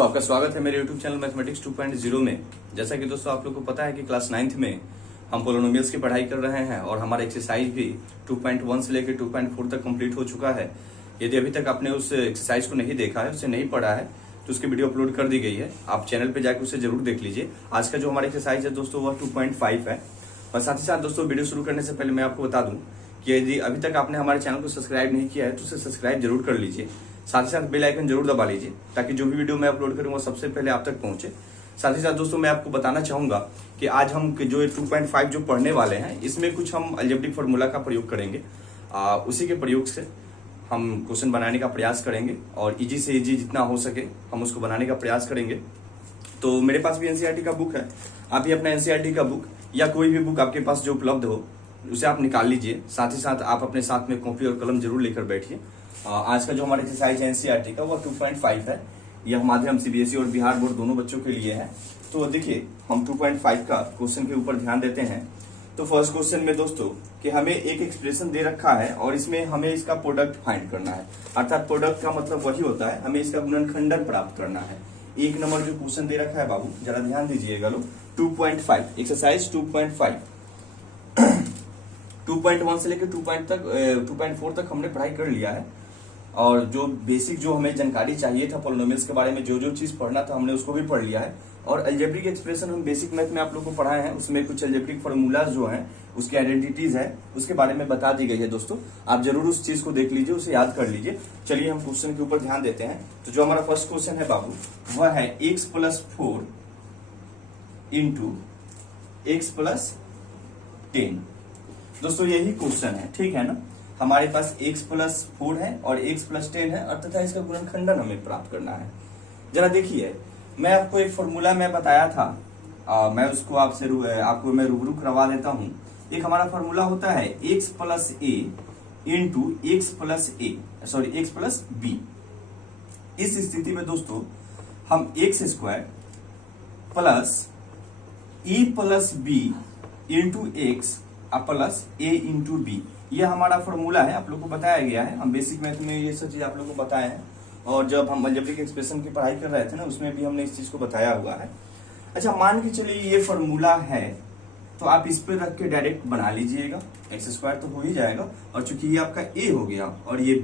दोस्तों आपका स्वागत है मेरे YouTube चैनल मैथमेटिक्स 2.0 में। जैसा कि दोस्तों आप लोग को पता है कि क्लास 9th में हम पोलिनोमियल्स की पढ़ाई कर रहे हैं और हमारा एक्सरसाइज भी 2.1 से लेकर 2.4 तक कंप्लीट हो चुका है। यदि अभी तक आपने उस एक्सरसाइज को नहीं देखा है, उसे नहीं पढ़ा है, तो उसकी वीडियो अपलोड कर दी गई है। आप चैनल पर जाकर उसे जरूर देख लीजिए। आज का जो हमारा एक्सरसाइज है दोस्तों वह 2.5 है। और साथ ही साथ दोस्तों वीडियो शुरू करने से पहले मैं आपको बता दूं कि यदि अभी तक आपने हमारे चैनल को सब्सक्राइब नहीं किया है तो उसे सब्सक्राइब जरूर कर लीजिए। साथ ही साथ बेल आइकन जरूर दबा लीजिए ताकि जो भी वीडियो मैं अपलोड करूंगा सबसे पहले आप तक पहुंचे। साथ ही साथ दोस्तों मैं आपको बताना चाहूंगा कि आज हम जो 2.5 जो पढ़ने वाले हैं इसमें कुछ हम अलजेब्रिक फार्मूला का प्रयोग करेंगे। उसी के प्रयोग से हम क्वेश्चन बनाने का प्रयास करेंगे और इजी से इजी जितना हो सके हम उसको बनाने का प्रयास करेंगे। तो मेरे पास भी एनसीईआरटी का बुक है। आप भी अपना एनसीईआरटी का बुक या कोई भी बुक आपके पास जो उपलब्ध हो उसे आप निकाल लीजिए। साथ ही साथ आप अपने साथ में कॉपी और कलम जरूर लेकर बैठिए। आज का जो हमारा एक्सरसाइज है एनसीईआरटी का वो 2.5 है। यह माध्यम सीबीएसई और बिहार बोर्ड दोनों बच्चों के लिए है। तो देखिए हम 2.5 का क्वेश्चन के ऊपर ध्यान देते हैं। तो फर्स्ट क्वेश्चन में दोस्तों कि हमें एक एक्सप्रेशन दे रखा है और इसमें हमें इसका प्रोडक्ट फाइंड करना है। अर्थात प्रोडक्ट का मतलब वही होता है हमें इसका गुणनखंडन प्राप्त करना है। एक नंबर जो क्वेश्चन दे रखा है बाबू जरा ध्यान दीजिएगा लोग। 2.5 एक्सरसाइज 2.5 2.1 से लेकर 2.4 तक हमने पढ़ाई कर लिया है और जो बेसिक जो हमें जानकारी चाहिए था पॉलिनोमियल्स के बारे में जो चीज पढ़ना था हमने उसको भी पढ़ लिया है। और अलजेब्रिक एक्सप्रेशन हम बेसिक मैथ में आप लोग को पढ़ाए हैं। उसमें कुछ अलजेब्रिक फार्मूलाज जो हैं उसकी आइडेंटिटीज है उसके बारे में बता दी गई है। दोस्तों आप जरूर उस चीज को देख लीजिए, उसे याद कर लीजिए। चलिए हम क्वेश्चन के ऊपर ध्यान देते हैं। तो जो हमारा फर्स्ट क्वेश्चन है बाबू वह है x+4 इंटू x+10। दोस्तों यही क्वेश्चन है, ठीक है ना। हमारे पास x+4 है और x+10 है और तथा इसका गुणनखंडन हमें प्राप्त करना है। जरा देखिए मैं आपको एक फॉर्मूला में बताया था, मैं उसको आपको मैं रूबरू करवा देता हूं। एक हमारा फॉर्मूला होता है x+a इंटू x+b। इस स्थिति में दोस्तों हम x² plus e+b into x plus a into b, यह हमारा फॉर्मूला है। आप लोग को बताया गया है, हम बेसिक मैथ में ये सब चीज आप लोग को बताए हैं और जब हम अलजेब्रिक एक्सप्रेशन की पढ़ाई कर रहे थे ना उसमें भी हमने इस चीज को बताया हुआ है। अच्छा मान के चलिए ये फॉर्मूला है तो आप इस पर रख के डायरेक्ट बना लीजिएगा। x² तो हो ही जाएगा और चूंकि ये आपका a हो गया और ये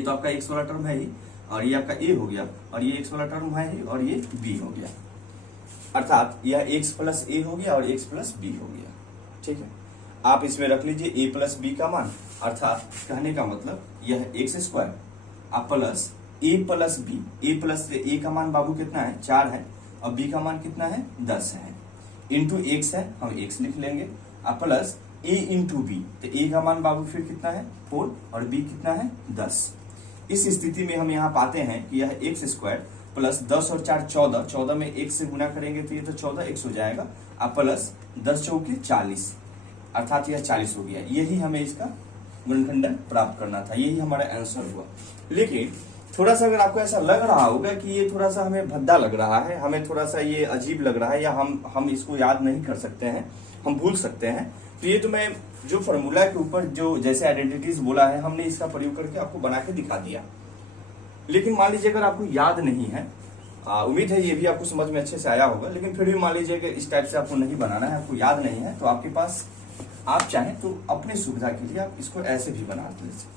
तो आपका x वाला टर्म है ही और ये आपका a हो गया और ये x वाला टर्म है ही और ये b हो गया। अर्थात यह x+a हो गया और x+b हो गया। ठीक है, आप इसमें रख लीजिए a+b का मान। अर्थात कहने का मतलब यह x² आप प्लस a+b, a का मान बाबू कितना है 4 है और b का मान कितना है 10 है। इंटू x है हम x लिख लेंगे आप प्लस a इंटू b, तो a का मान बाबू फिर कितना है 4 और b कितना है 10। इस स्थिति में हम यहाँ पाते हैं कि यह x² प्लस 10 और 4 14, 14 में 1 से गुना करेंगे तो ये तो 14x हो जाएगा आप प्लस 10 चौके 40, अर्थात यह 40 हो गया। यही हमें इसका गुणनखंडन प्राप्त करना था, यही हमारा आंसर हुआ। लेकिन थोड़ा सा अगर आपको ऐसा लग रहा होगा कि ये थोड़ा सा हमें भद्दा लग रहा है, हमें थोड़ा सा ये अजीब लग रहा है या हम इसको याद नहीं कर सकते हैं, हम भूल सकते हैं, तो ये तो मैं जो फॉर्मूला के ऊपर जो जैसे आइडेंटिटीज बोला है हमने इसका प्रयोग करके आपको बना के दिखा दिया। लेकिन मान लीजिए अगर आपको याद नहीं है, उम्मीद है ये भी आपको समझ में अच्छे से आया होगा, लेकिन फिर भी मान लीजिए कि इस टाइप से आपको नहीं बनाना है, आपको याद नहीं है, तो आपके पास आप चाहें तो अपनी सुविधा के लिए आप इसको ऐसे भी बना लीजिए,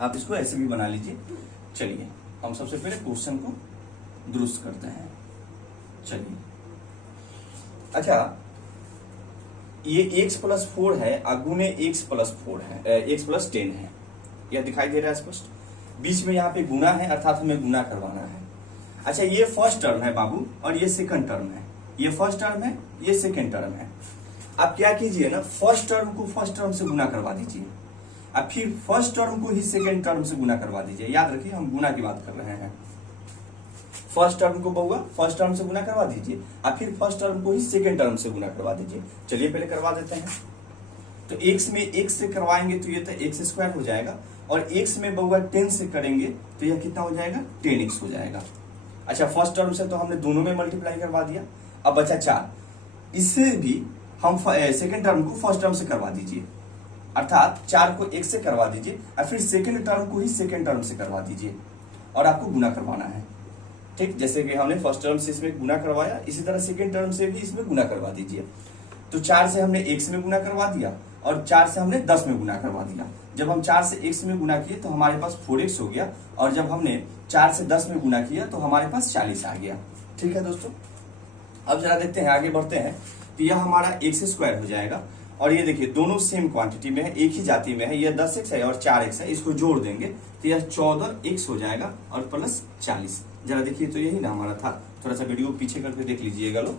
आप इसको ऐसे भी बना लीजिए। चलिए हम सबसे पहले क्वेश्चन को दुरुस्त करते हैं। चलिए अच्छा ये x+4 है गुने x+4 है, x+10 है, यह दिखाई दे रहा है स्पष्ट। बीच में यहाँ पे गुना है अर्थात हमें गुना करवाना है। अच्छा ये फर्स्ट टर्म है बाबू और ये सेकंड टर्म है, ये फर्स्ट टर्म है ये सेकंड टर्म है। आप क्या कीजिए ना फर्स्ट टर्म को फर्स्ट टर्म से गुना करवा दीजिए, अब फिर फर्स्ट टर्म को ही सेकंड टर्म से गुना करवा दीजिए। याद रखिए हम गुना की बात कर रहे हैं। फर्स्ट टर्म को बहुआ फर्स्ट टर्म से गुना करवा दीजिए और फिर फर्स्ट टर्म को ही सेकंड टर्म से गुना करवा दीजिए। चलिए पहले करवा देते हैं। तो x में x से करवाएंगे तो ये तो x² हो जाएगा और x में बहुआ 10 से करेंगे तो यह कितना हो जाएगा 10x हो जाएगा। अच्छा फर्स्ट टर्म से तो हमने दोनों में मल्टीप्लाई करवा दिया, अब बचा 4। इससे भी हम सेकंड टर्म को फर्स्ट टर्म से करवा दीजिए, अर्थात 4 को x से करवा दीजिए और फिर सेकंड टर्म को ही सेकंड टर्म से करवा दीजिए। और आपको गुना करवाना है। ठीक, जैसे कि हमने फर्स्ट टर्म से इसमें गुना करवाया, इसी तरह सेकेंड टर्म से भी इसमें गुना करवा दीजिए। तो 4 से हमने x में गुना करवा दिया और 4 से हमने 10 में गुना करवा दिया। जब हम 4 से x में गुना किए तो हमारे पास 4x हो गया, और जब हमने 4 से 10 में गुना किया तो हमारे पास 40 आ गया। ठीक है दोस्तों, अब जरा देखते हैं, आगे बढ़ते हैं। तो यह हमारा x² हो जाएगा, और ये देखिए दोनों सेम क्वांटिटी में है, एक ही जाति में है। यह 10x है और 4x है, इसको जोड़ देंगे तो यह 14x हो जाएगा और प्लस 40। जरा देखिए, तो यही ना हमारा था, थोड़ा सा वीडियो पीछे करके देख लीजिएगा लोग,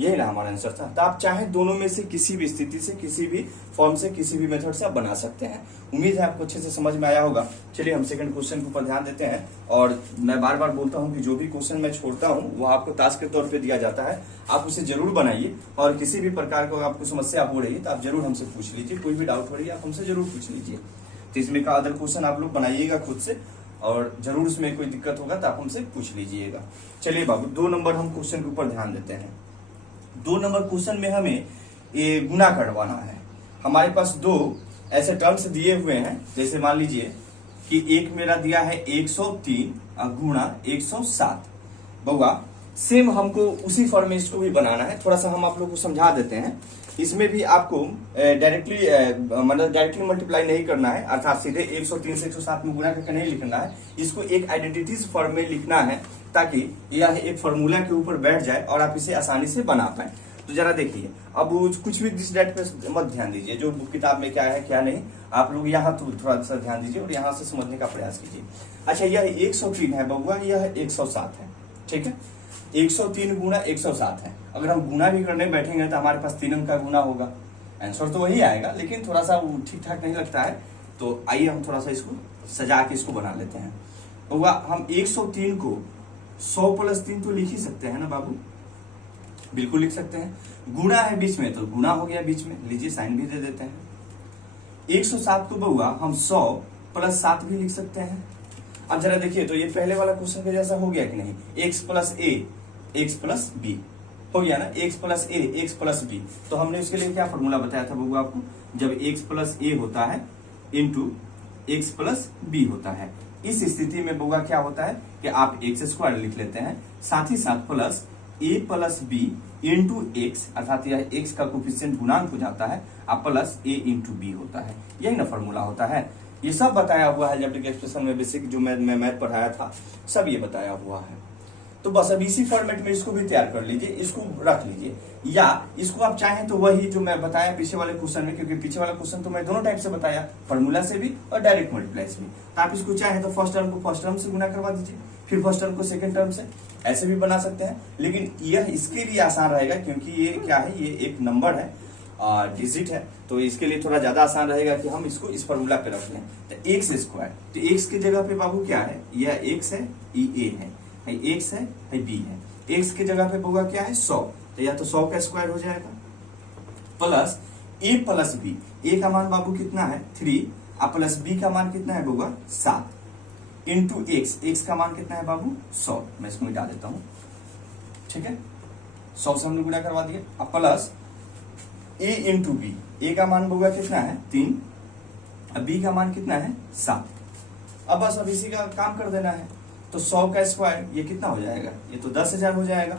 यही ना हमारा आंसर था। तो आप चाहे दोनों में से किसी भी स्थिति से, किसी भी फॉर्म से, किसी भी मेथड से आप बना सकते हैं। उम्मीद है आपको अच्छे से समझ में आया होगा। चलिए हम सेकंड क्वेश्चन के ऊपर ध्यान देते हैं। और मैं बार बार बोलता हूं कि जो भी क्वेश्चन मैं छोड़ता हूं वो आपको टास्क के तौर पे दिया जाता है, आप उसे जरूर बनाइए। और किसी भी प्रकार को आपको समस्या हो रही है तो आप जरूर हमसे पूछ लीजिए, कोई भी डाउट हो रही है आप हमसे जरूर पूछ लीजिए। तो इसमें का अदर क्वेश्चन आप लोग बनाइएगा खुद से, और जरूर उसमें कोई दिक्कत होगा तो आप हमसे पूछ लीजिएगा। चलिए बाबू, 2 नंबर हम क्वेश्चन के ऊपर ध्यान देते हैं। 2 नंबर क्वेश्चन में हमें ये गुना करवाना है। हमारे पास 2 ऐसे टर्म्स दिए हुए हैं, जैसे मान लीजिए कि एक मेरा दिया है 103 गुणा 107। बउआ सेम हमको उसी फॉर्म में इसको भी बनाना है। थोड़ा सा हम आप लोग को समझा देते हैं। इसमें भी आपको डायरेक्टली मतलब डायरेक्टली मल्टीप्लाई नहीं करना है, अर्थात सीधे 103 से 107 में गुना करके नहीं लिखना है। इसको एक आइडेंटिटीज फॉर्म में लिखना है, ताकि यह एक फॉर्मूला के ऊपर बैठ जाए और आप इसे आसानी से बना पाए। तो जरा देखिए, अब कुछ भी दिस डेट पे मत ध्यान दीजिए, जो बुक किताब में क्या है क्या नहीं, आप लोग यहाँ तो थोड़ा सा ध्यान दीजिए और यहाँ से समझने का प्रयास कीजिए। अच्छा, यह 103 है बउआ, यह 107 है। ठीक है, 103 गुणा 107 है। अगर हम गुना भी करने बैठेंगे तो हमारे पास 3 अंक का गुना होगा, आंसर तो वही आएगा, लेकिन थोड़ा सा ठीक ठाक नहीं लगता है। तो आइए हम थोड़ा सा इसको सजा के इसको बना लेते हैं। बउआ हम 103 को 100 + 3 तो लिख ही सकते हैं ना बाबू, बिल्कुल लिख सकते हैं। गुणा है बीच में तो गुना हो गया बीच में, लीजिए साइन भी दे देते हैं। 107 को बउआ हम 100 + 7 भी लिख सकते हैं। अब जरा देखिए, तो ये पहले वाला क्वेश्चन के जैसा हो गया कि नहीं, x + a x + b हो गया ना, x + a x + b। तो हमने इसके लिए क्या फॉर्मूला बताया था बउआ आपको, जब x + a होता है इंटू x + b होता है। इस स्थिति में बउआ क्या होता है कि आप x² लिख लेते हैं, साथ ही साथ plus a + b into x, अर्थात यह x का कोफिशिएंट गुणांक हो जाता है, अब प्लस a इंटू b होता है। यही ना फॉर्मूला होता है। ये सब बताया हुआ है अलजेब्रिक एक्सप्रेशन में, बेसिक जो मैं मैथ पढ़ाया था सब ये बताया हुआ है। तो बस अब इसी फॉर्मेट में इसको भी तैयार कर लीजिए, इसको रख लीजिए, या इसको आप चाहें तो वही जो मैं बताया पीछे वाले क्वेश्चन में, क्योंकि पीछे वाला क्वेश्चन तो मैं दोनों टाइप से बताया, फॉर्मूला से भी और डायरेक्ट मल्टीप्लाई से भी। तो आप इसको चाहें तो फर्स्ट टर्म को फर्स्ट टर्म से गुना करवा दीजिए, फिर फर्स्ट टर्म को सेकंड टर्म से, ऐसे भी बना सकते हैं। लेकिन यह इसके लिए आसान रहेगा, क्योंकि ये क्या है, ये एक नंबर है, डिजिट है, तो इसके लिए थोड़ा ज्यादा आसान रहेगा कि हम इसको इस फॉर्मूला पे रख लें। तो x², तो x की जगह पे बाबू क्या है, यह x है, ये a है, x है, b है। x की जगह पे बउआ क्या है, 100, तो यह तो 100 का स्क्वायर हो जाएगा, प्लस a + b। a का मान बाबू कितना है 3, और प्लस b का मान कितना है बउआ 7, इंटू x का मान कितना है बाबू 100। मैं इसको मिटा देता हूं, ठीक है, 100 से हमने गुणा करवा दिया, अब plus a into b। a का मान बउआ कितना है 3, अब b का मान कितना है 7। अब बस अब इसी का काम कर देना है। तो 100 का स्क्वायर ये कितना हो जाएगा, ये तो 10,000 हो जाएगा,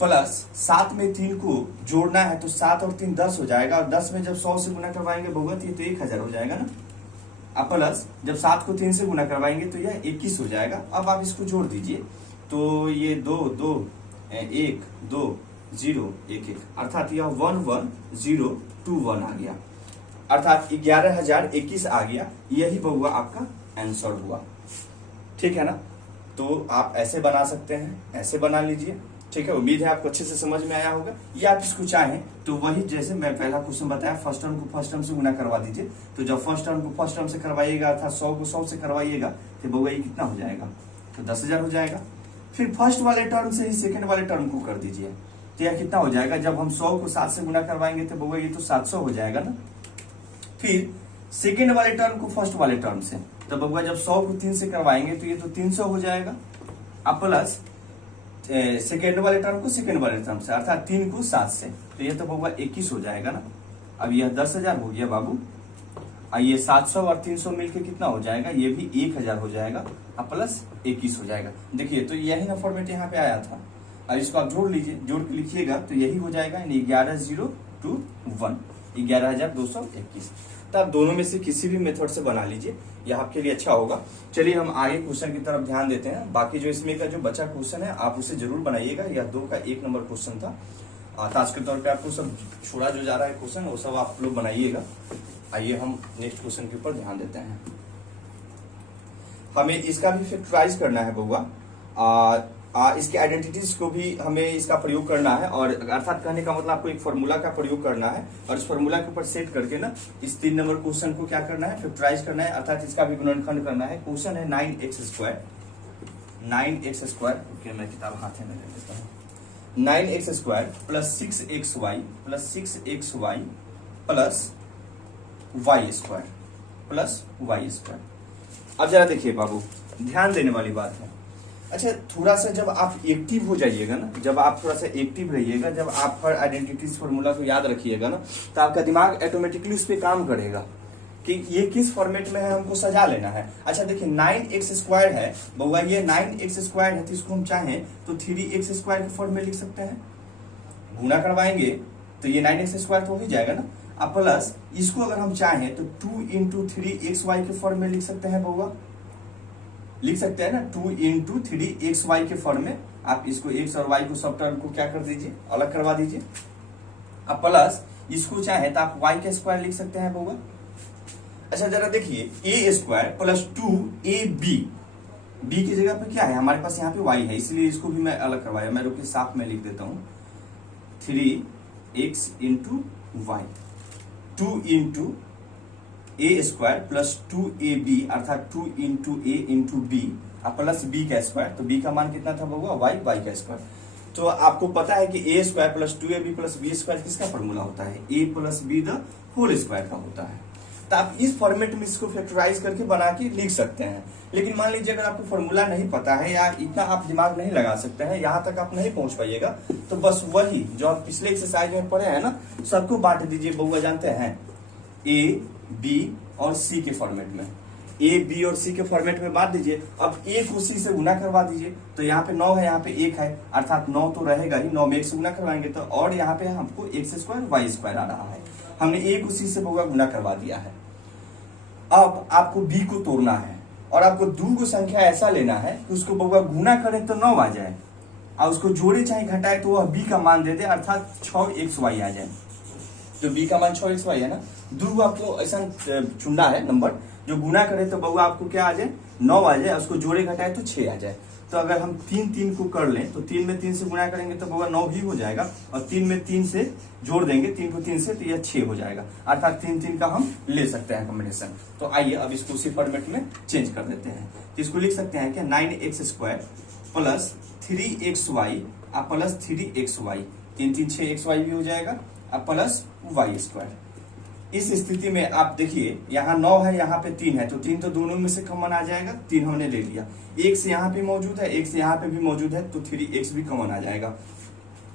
प्लस 7 में 3 को जोड़ना है तो 7 और 3 10 हो जाएगा, और 10 में जब 100 से गुना करवाएंगे बउआ तो ये तो 1,000 हो जाएगा ना। अब प्लस जब 7 को 3 से गुना करवाएंगे तो यह 21 हो जाएगा। अब आप इसको जोड़ दीजिए, तो ये 2 2 1 2 0 1 1, अर्थात यह 11021 आ गया, अर्थात 11,021 आ गया। यही बउआ आपका आंसर हुआ। ठीक है ना, तो आप ऐसे बना सकते हैं, ऐसे बना लीजिए। ठीक है, उम्मीद है आपको अच्छे से समझ में आया होगा। या आप इसको चाहें तो वही जैसे मैं पहला क्वेश्चन बताया, फर्स्ट टर्म को फर्स्ट टर्म से गुना करवा दीजिए। तो जब फर्स्ट टर्म को फर्स्ट टर्म से करवाइएगा, अर्थात 100 को 100 से करवाइएगा, तो बउआ ये कितना हो जाएगा, तो 10,000 हो जाएगा। फिर फर्स्ट वाले टर्म से ही सेकंड वाले टर्म को कर दीजिए, तो यह कितना हो जाएगा, जब हम 100 को 7 से गुना करवाएंगे तो बउआ ये तो 700 हो जाएगा ना। फिर सेकंड वाले टर्म को फर्स्ट वाले टर्म से, तो बउआ जब 100 को 3 से करवाएंगे तो ये तो 300 हो जाएगा, अब प्लस सेकेंड वाले टर्म को सेकेंड वाले टर्म से, अर्थात 3 को 7 से, तो ये तो बउआ 21 हो जाएगा ना। अब यह 10,000 हो गया बाबू, ये 700 और 300 मिलके कितना हो जाएगा, ये भी 1000 हो जाएगा और प्लस 21 हो जाएगा। देखिए तो यही ना फॉर्मेट यहाँ पे आया था, और इसको आप जोड़ लीजिए, जोड़ के लिखिएगा तो यही हो जाएगा 11,021 11,221। तो आप दोनों में से किसी भी मेथड से बना लीजिए, यह आपके लिए अच्छा होगा। चलिए हम आगे क्वेश्चन की तरफ ध्यान देते हैं। बाकी जो इसमें का जो बचा क्वेश्चन है आप उसे जरूर बनाइएगा, यह 2 का 1 नंबर क्वेश्चन था। ताज के तौर पे आपको सब छोड़ा जो जा रहा है क्वेश्चन वो सब आप लोग बनाइएगा। आइए हम नेक्स्ट क्वेश्चन के ऊपर ध्यान देते हैं। हमें इसका भी फैक्टराइज करना है बउआ, इसके आइडेंटिटीज को भी हमें इसका प्रयोग करना है, और अर्थात कहने का मतलब आपको एक फॉर्मूला का प्रयोग करना है, और इस फॉर्मूला के ऊपर सेट करके ना इस 3 नंबर क्वेश्चन को क्या करना है, फैक्टराइज करना है, अर्थात इसका भी गुणनखंड करना है। क्वेश्चन है 9x², ओके मैं किताब हाथ में ले लेता हूँ। 9x² plus 6xy plus y²। अब जरा देखिए बाबू, ध्यान देने वाली बात है। अच्छा थोड़ा सा जब आप एक्टिव हो जाइएगा ना, जब आप थोड़ा सा एक्टिव रहिएगा, जब आप हर आइडेंटिटीज फॉर्मूला को याद रखिएगा ना, तो आपका दिमाग ऑटोमेटिकली उस पर काम करेगा कि ये किस फॉर्मेट में है, हमको सजा लेना है। अच्छा देखिए 9x² है बउआ, ये 9x² है, तो इसको हम चाहें तो 3x² के फॉर्म में लिख सकते हैं। गुणा करवाएंगे तो ये 9x² तो हो ही जाएगा ना। अब प्लस इसको अगर हम चाहें तो 2 × 3xy के फॉर्म में लिख सकते हैं बउआ, लिख सकते हैं ना, 2 × 3xy के फॉर्म में। आप इसको x और y को सब टर्म को क्या कर दीजिए, अलग करवा दीजिए। अब प्लस इसको चाहे तो आप y के स्क्वायर लिख सकते हैं बउआ। अच्छा जरा देखिए a² प्लस 2ab, b की जगह पे क्या है हमारे पास, यहाँ पे y है, इसलिए इसको भी मैं अलग करवाया, मैं रुकिए साफ में लिख देता हूँ 3x × y, 2 × a² plus 2ab अर्थात 2 × a × b प्लस b का स्क्वायर। तो b का मान कितना था बउआ, y का स्क्वायर। तो आपको पता है कि a² plus 2ab plus b² किसका फॉर्मूला होता है, a plus b the whole square का होता है। तो आप इस फॉर्मेट में इसको फैक्टराइज करके बना के लिख सकते हैं। लेकिन मान लीजिए अगर आपको फॉर्मूला नहीं पता है या इतना आप दिमाग नहीं लगा सकते हैं, यहाँ तक आप नहीं पहुंच पाइएगा, तो बस वही जो आप पिछले एक्सरसाइज में पढ़े हैं ना, सबको बांट दीजिए बउआ। जानते हैं a, b और c के फॉर्मेट में, a, b और c के फॉर्मेट में बांट दीजिए। अब a को c से गुना करवा दीजिए, तो यहाँ पे 9 है, यहाँ पे 1 है, अर्थात 9 तो रहेगा ही, 9 में 1 से गुना करवाएंगे तो, और यहाँ पे हमको x² y² आ रहा है। हमने a को c से बउआ गुना करवा दिया है। अब आपको b को तोड़ना है, और आपको 2 को संख्या ऐसा लेना है कि उसको बउआ गुना करें तो 9 आ जाए, और उसको जोड़े चाहे घटाए तो वह b का मान दे दे, अर्थात 6xy आ जाए। जो b का मान 6xy है ना, 2 आपको ऐसा चुनना है नंबर जो गुना करे तो बउआ आपको क्या आ जाए, 9 आ जाए, उसको जोड़े घटाए तो 6 आ जाए। तो अगर हम 3 को कर लें तो 3 में 3 से गुना करेंगे तो बउआ 9 भी हो जाएगा, और 3 में 3 से जोड़ देंगे 3 को 3 से, तो यह 6 हो जाएगा, अर्थात 3 का हम ले सकते हैं कॉम्बिनेशन। तो आइए अब इसको उसी फॉर्मेट में चेंज कर देते हैं। तो इसको लिख सकते हैं कि 9x² plus 3xy plus 3xy, 3 6xy भी हो जाएगा, अब प्लस y²। इस स्थिति में आप देखिए यहाँ 9 है, यहाँ पे 3 है, तो 3 तो दोनों में से कॉमन आ जाएगा, 3 हमने ले लिया, x यहाँ पे मौजूद है, x यहाँ पे भी मौजूद है, तो 3x भी कॉमन आ जाएगा।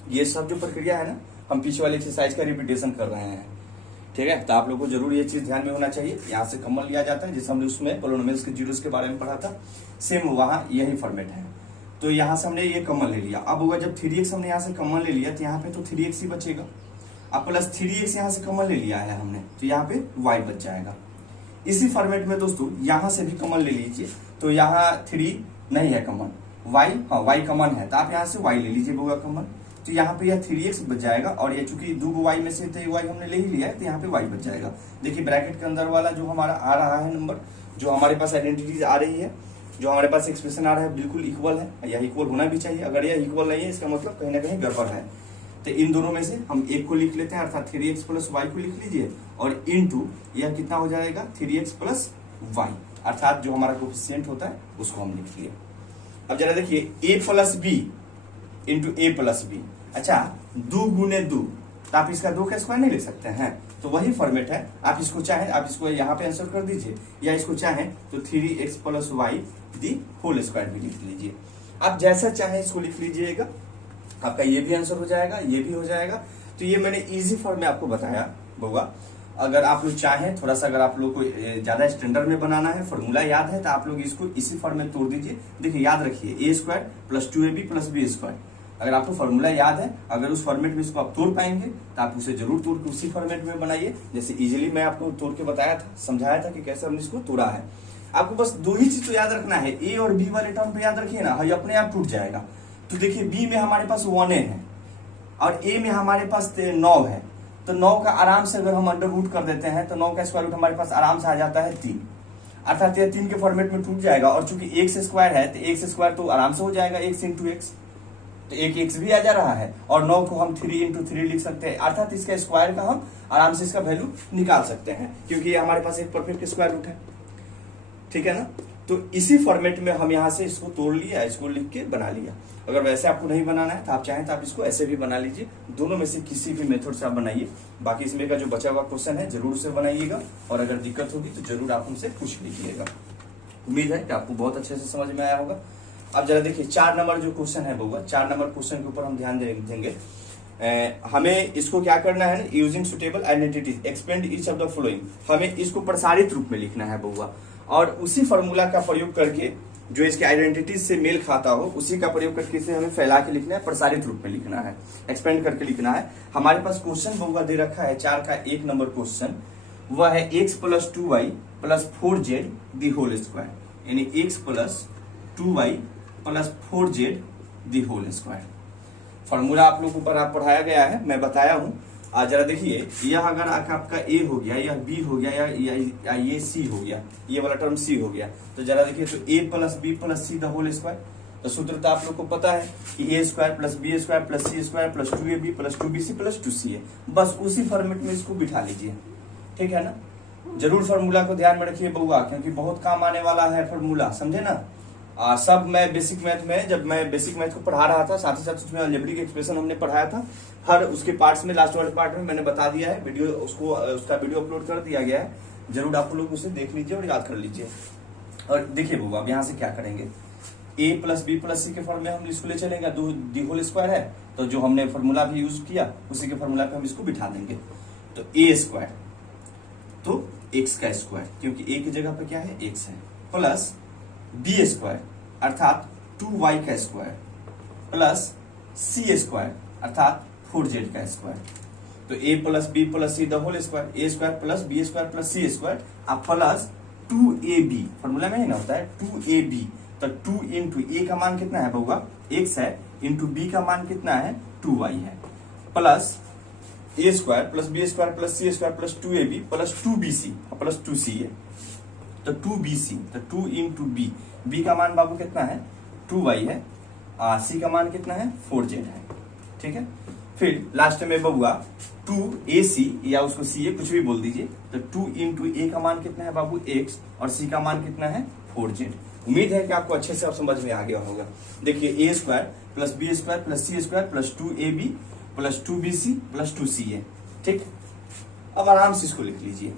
ये सब जो प्रक्रिया है ना, हम पीछे वाले एक्सरसाइज का रिपीटेशन कर रहे हैं, ठीक है। तो आप लोगों को जरूर ये चीज ध्यान में होना चाहिए। यहाँ से कॉमन लिया जाता है, जैसे हमने उसमें पोलिनोमियल्स के जीरोस के बारे में पढ़ा था, सेम वहाँ यही फॉर्मेट है। तो यहाँ से हमने ये कॉमन ले लिया। अब होगा जब 3x हमने यहाँ से कॉमन ले लिया तो यहाँ पे तो 3x ही बचेगा, अब प्लस 3x यहाँ से कॉमन ले लिया है हमने, तो यहाँ पे y बच जाएगा। इसी फॉर्मेट में दोस्तों यहाँ से भी कॉमन ले लीजिए, तो यहाँ 3 नहीं है कॉमन, y हाँ y कॉमन है, तो आप यहाँ से y ले लीजिए बउआ कॉमन, तो यहाँ पे यह 3x बच जाएगा, और ये चूंकि 2 y में से तो y हमने ले ही लिया है, तो यहाँ पे y बच जाएगा। देखिए ब्रैकेट के अंदर वाला जो हमारा आ रहा है नंबर, जो हमारे पास आइडेंटिटीज आ रही है, जो हमारे पास एक्सप्रेशन आ रहा है, बिल्कुल इक्वल है, यह इक्वल होना भी चाहिए। अगर यह इक्वल नहीं है इसका मतलब कहीं ना कहीं गड़बड़ है। तो इन दोनों में से हम एक को लिख लेते हैं, अर्थात 3x प्लस y को लिख लीजिए, और इनटू यह कितना हो जाएगा 3x प्लस y, अर्थात जो हमारा कोफिशिएंट होता है उसको हम लिख लिए। अब जरा देखिए a plus b into a plus b, अच्छा 2 गुने 2, तो आप इसका 2 का स्क्वायर नहीं लिख सकते हैं, तो वही फॉर्मेट है। आप इसको चाहें आप इसको यहाँ पे आंसर कर दीजिए, या इसको चाहें तो 3x plus y the whole square भी लिख लीजिए। आप जैसा चाहें इसको लिख लीजिएगा, आपका ये भी आंसर हो जाएगा, ये भी हो जाएगा। तो ये मैंने इजी फॉर्म में आपको बताया बउआ। अगर आप लोग चाहें थोड़ा सा, अगर आप लोग को ज्यादा स्टैंडर्ड में बनाना है, फॉर्मूला याद है, तो आप लोग इसको इसी फॉर्म में तोड़ दीजिए। देखिए याद रखिए, a² + 2ab + b²। अगर आपको फॉर्मूला याद है, अगर उस फॉर्मेट में इसको आप तोड़ पाएंगे तो आप उसे जरूर तोड़ के उसी फॉर्मेट में बनाइए। जैसे इजीली मैं आपको तोड़ के बताया था, समझाया था कि कैसे हमने इसको तोड़ा है। आपको बस दो ही चीज तो याद रखना है, ए और बी वाले टर्म पे याद रखिए ना, ये अपने आप टूट जाएगा। तो देखिए बी में हमारे पास 1a है और ए में हमारे पास 9 है, तो 9 का आराम से अगर हम अंडर रूट कर देते हैं तो 9 का स्क्वायर रूट हमारे पास आराम से आ जाता है 3, अर्थात यह 3 के फॉर्मेट में टूट जाएगा। और चूंकि x² है तो x² तो आराम से हो जाएगा x × x, तो एक x भी आ जा रहा है और 9 को हम 3 × 3 लिख सकते हैं, अर्थात इसका स्क्वायर का हम आराम से इसका वैल्यू निकाल सकते हैं, क्योंकि ये हमारे पास एक परफेक्ट स्क्वायर रूट है। ठीक है ना, तो इसी फॉर्मेट में हम यहाँ से इसको तोड़ लिया, इसको लिख के बना लिया। अगर वैसे आपको नहीं बनाना है तो आप चाहें तो आप इसको ऐसे भी बना लीजिए, दोनों में से किसी भी मेथड से आप बनाइए। बाकी इसमें का जो बचा हुआ क्वेश्चन है जरूर से बनाइएगा, और अगर दिक्कत होगी तो जरूर आप उनसे पूछ लीजिएगा। उम्मीद है कि आपको बहुत अच्छे से समझ में आया होगा। अब जरा देखिए 4 नंबर जो क्वेश्चन है बउआ, 4 नंबर क्वेश्चन के ऊपर हम ध्यान देंगे। हमें इसको क्या करना है, using suitable identities expand each of the following, हमें इसको प्रसारित रूप में लिखना है बउआ, और उसी फॉर्मूला का प्रयोग करके जो इसके आइडेंटिटीज से मेल खाता हो उसी का प्रयोग करके इसे हमें फैला के लिखना है, प्रसारित रूप में लिखना है, एक्सपेंड करके लिखना है। हमारे पास क्वेश्चन बउआ दे रखा है 4 का 1 नंबर क्वेश्चन, वह है x + 2y + 4z the whole square, यानी x + 2y + 4z the whole square. Formula आप लोग ऊपर आप पढ़ाया गया है, मैं बताया हूं। जरा देखिए, यह अगर आपका a हो गया, यह b हो गया, या ये c हो गया, ये वाला टर्म c हो गया, तो जरा देखिए तो a + b + c the whole square. तो सूत्र तो आप लोग को पता है कि a² + b² + c² + 2ab + 2bc + 2c है, बस उसी फॉर्मेट में इसको बिठा लीजिए। ठीक है ना, जरूर फॉर्मूला को ध्यान में रखिए बउआ, क्योंकि बहुत काम आने वाला है फॉर्मूला, समझे ना। सब मैं बेसिक मैथ में, जब मैं बेसिक मैथ को पढ़ा रहा था, साथ ही साथ उसमें अलजेब्रिक एक्सप्रेशन हमने पढ़ाया था, हर उसके पार्ट्स में लास्ट वाले पार्ट में मैंने बता दिया है, वीडियो उसका वीडियो अपलोड कर दिया गया है, जरूर आप लोग उसे देख लीजिए और याद कर लीजिए। और देखिए बउआ, अब यहाँ से क्या करेंगे, a + b + c के फॉर्म में हम इसको ले चलेंगे, द होल स्क्वायर है, तो जो हमने फॉर्मूला भी यूज किया उसी के फॉर्मूला पे हम इसको बिठा देंगे। तो a² तो x का स्क्वायर, क्योंकि a की जगह पे क्या है x है, प्लस b² अर्थात 2y का स्क्वायर प्लस c² अर्थात 4z का स्क्वायर। तो a + b + c the whole square, a² + b² + c² अब प्लस 2ab, फॉर्मूला में ही ना होता है 2ab, तो 2 × a का मान कितना है बउआ x है, इंटू b का मान कितना है 2y है, plus a² + b² + c² + 2ab + 2bc + 2c है, तो 2bc, तो 2 × b, b का मान बाबू कितना है 2y है, c का मान कितना है 4z है। ठीक है, फिर लास्ट में बबुआ 2ac, या उसको ca कुछ भी बोल दीजिए, तो 2 × a का मान कितना है बाबू x, और c का मान कितना है 4z। उम्मीद है कि आपको अच्छे से अब समझ में आ गया होगा। देखिए a² + b² + c² + 2ab + 2bc + 2c है। ठीक, अब आराम से इसको लिख लीजिए,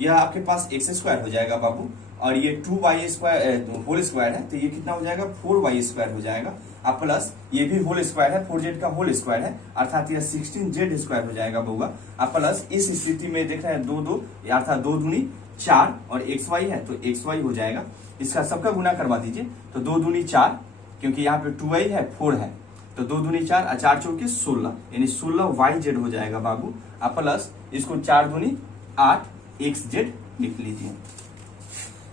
यह आपके पास x² हो जाएगा बाबू, और ये 2y² होल स्क्वायर है, तो ये कितना हो जाएगा 4y² हो जाएगा, अब प्लस ये भी होल स्क्वायर है, 4z का होल स्क्वायर है, अर्थात यह 16z² हो जाएगा बउआ। अब प्लस इस स्थिति में देख रहे हैं 2 अर्थात 2 दूनी 4 और xy है, तो xy हो जाएगा, इसका सबका गुना करवा दीजिए, तो 2 दूनी 4, क्योंकि यहाँ पे 2y है 4 है, तो 2 दूनी 4 और 4 चौके 16, यानी 16yz हो जाएगा बाबू। अब प्लस इसको 4 दूनी 8 xz लिख लीजिए।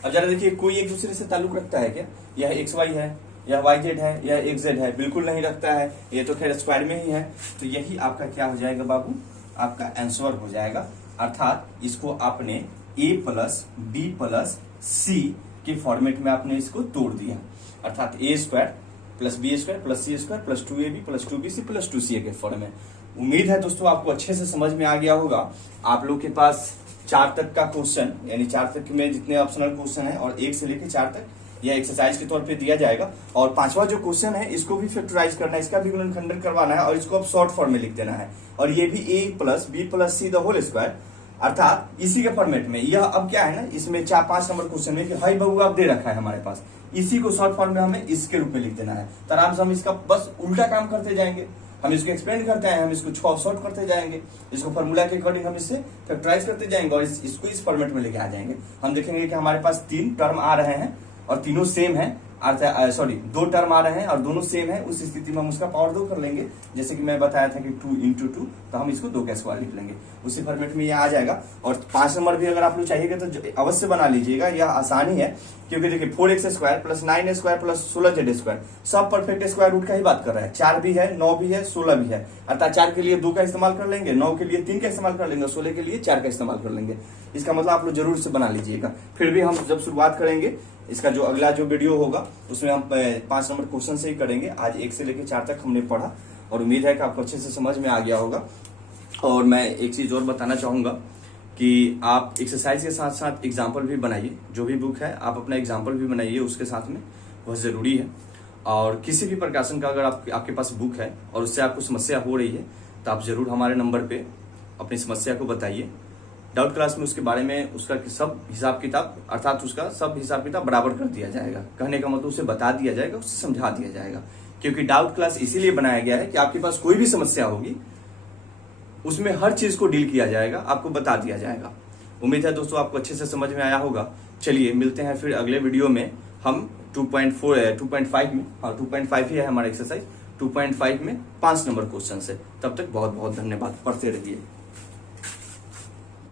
अब जरा देखिए, कोई एक दूसरे से ताल्लुक रखता है क्या, यह xy है, यह yz है, यह xz है, बिल्कुल नहीं रखता है, ये तो खैर स्क्वायर में ही है, तो यही आपका क्या हो जाएगा बाबू, आपका आंसर हो जाएगा। अर्थात इसको आपने a + b + c के फॉर्मेट में आपने इसको तोड़ दिया, अर्थात a² + b² + c² + 2ab + 2bc + 2ca के फॉर्म में। उम्मीद है दोस्तों आपको अच्छे से समझ में आ गया होगा। आप लोग के पास 4 तक का क्वेश्चन, यानी 4 तक में जितने ऑप्शनल क्वेश्चन है, और 1 से लेकर 4 तक यह एक्सरसाइज के तौर पे दिया जाएगा, और 5वां जो क्वेश्चन है इसको भी फैक्टराइज करना है, इसका भी गुणनखंडन करवाना है, और इसको अब शॉर्ट फॉर्म में लिख देना है, और ये भी a + b + c the whole square, अर्थात इसी के फॉर्मेट में। यह अब क्या है ना, इसमें 4-5 नंबर क्वेश्चन में कि हाई बबू आप दे रखा है हमारे पास, इसी को शॉर्ट फॉर्म में हमें इसके रूप में लिख देना है, तो आराम से हम इसका बस उल्टा काम करते जाएंगे। हम इसको एक्सपेंड करते हैं, हम इसको शॉर्ट करते जाएंगे, इसको फॉर्मूला के अकॉर्डिंग हम इससे फैक्टराइज करते जाएंगे और इसको इस फॉर्मेट में लेके आ जाएंगे। हम देखेंगे कि हमारे पास 3 टर्म आ रहे हैं और तीनों सेम है, सॉरी 2 टर्म आ रहे हैं और दोनों सेम है। उस स्थिति में हम उसका पावर 2 कर लेंगे, जैसे कि मैं बताया था कि 2 × 2, तो हम इसको 2 का स्क्वायर लिख लेंगे, उसी फॉर्मेट में ये आ जाएगा। और 5 नंबर भी अगर आप लोग चाहिएगा तो अवश्य बना लीजिएगा, यह आसानी है, क्योंकि देखिए 4x² + 9a² + 16z² सब परफेक्ट स्क्वायर रूट का ही बात कर रहा है। 4 भी है, 9 भी है, 16 भी है, अर्थात 4 के लिए 2 का इस्तेमाल कर लेंगे, 9 के लिए 3 का इस्तेमाल कर लेंगे, 16 के लिए 4 का इस्तेमाल कर लेंगे। इसका मतलब आप लोग जरूर से बना लीजिएगा। फिर भी हम जब शुरुआत करेंगे, इसका जो अगला जो वीडियो होगा उसमें हम 5 नंबर क्वेश्चन से ही करेंगे। आज 1 से लेकर 4 तक हमने पढ़ा और उम्मीद है कि आपको अच्छे से समझ में आ गया होगा। और मैं एक चीज और बताना चाहूंगा कि आप एक्सरसाइज के साथ साथ एग्जाम्पल भी बनाइए। जो भी बुक है आप अपना एग्जाम्पल भी बनाइए उसके साथ में, बहुत जरूरी है। और किसी भी प्रकाशन का अगर आपके पास बुक है और उससे आपको समस्या हो रही है तो आप जरूर हमारे नंबर पे अपनी समस्या को बताइए। डाउट क्लास में उसके बारे में उसका सब हिसाब किताब, अर्थात उसका सब हिसाब किताब बराबर कर दिया जाएगा। कहने का मतलब उसे बता दिया जाएगा, उसे समझा दिया जाएगा। क्योंकि डाउट क्लास इसीलिए बनाया गया है कि आपके पास कोई भी समस्या होगी उसमें हर चीज को डील किया जाएगा, आपको बता दिया जाएगा। उम्मीद है दोस्तों आपको अच्छे से समझ में आया होगा। चलिए मिलते हैं फिर अगले वीडियो में। हम 2.5 में, 2.5 ही है हमारा एक्सरसाइज, 2.5 में 5 नंबर क्वेश्चन से। तब तक बहुत बहुत धन्यवाद, पढ़ते रहिए।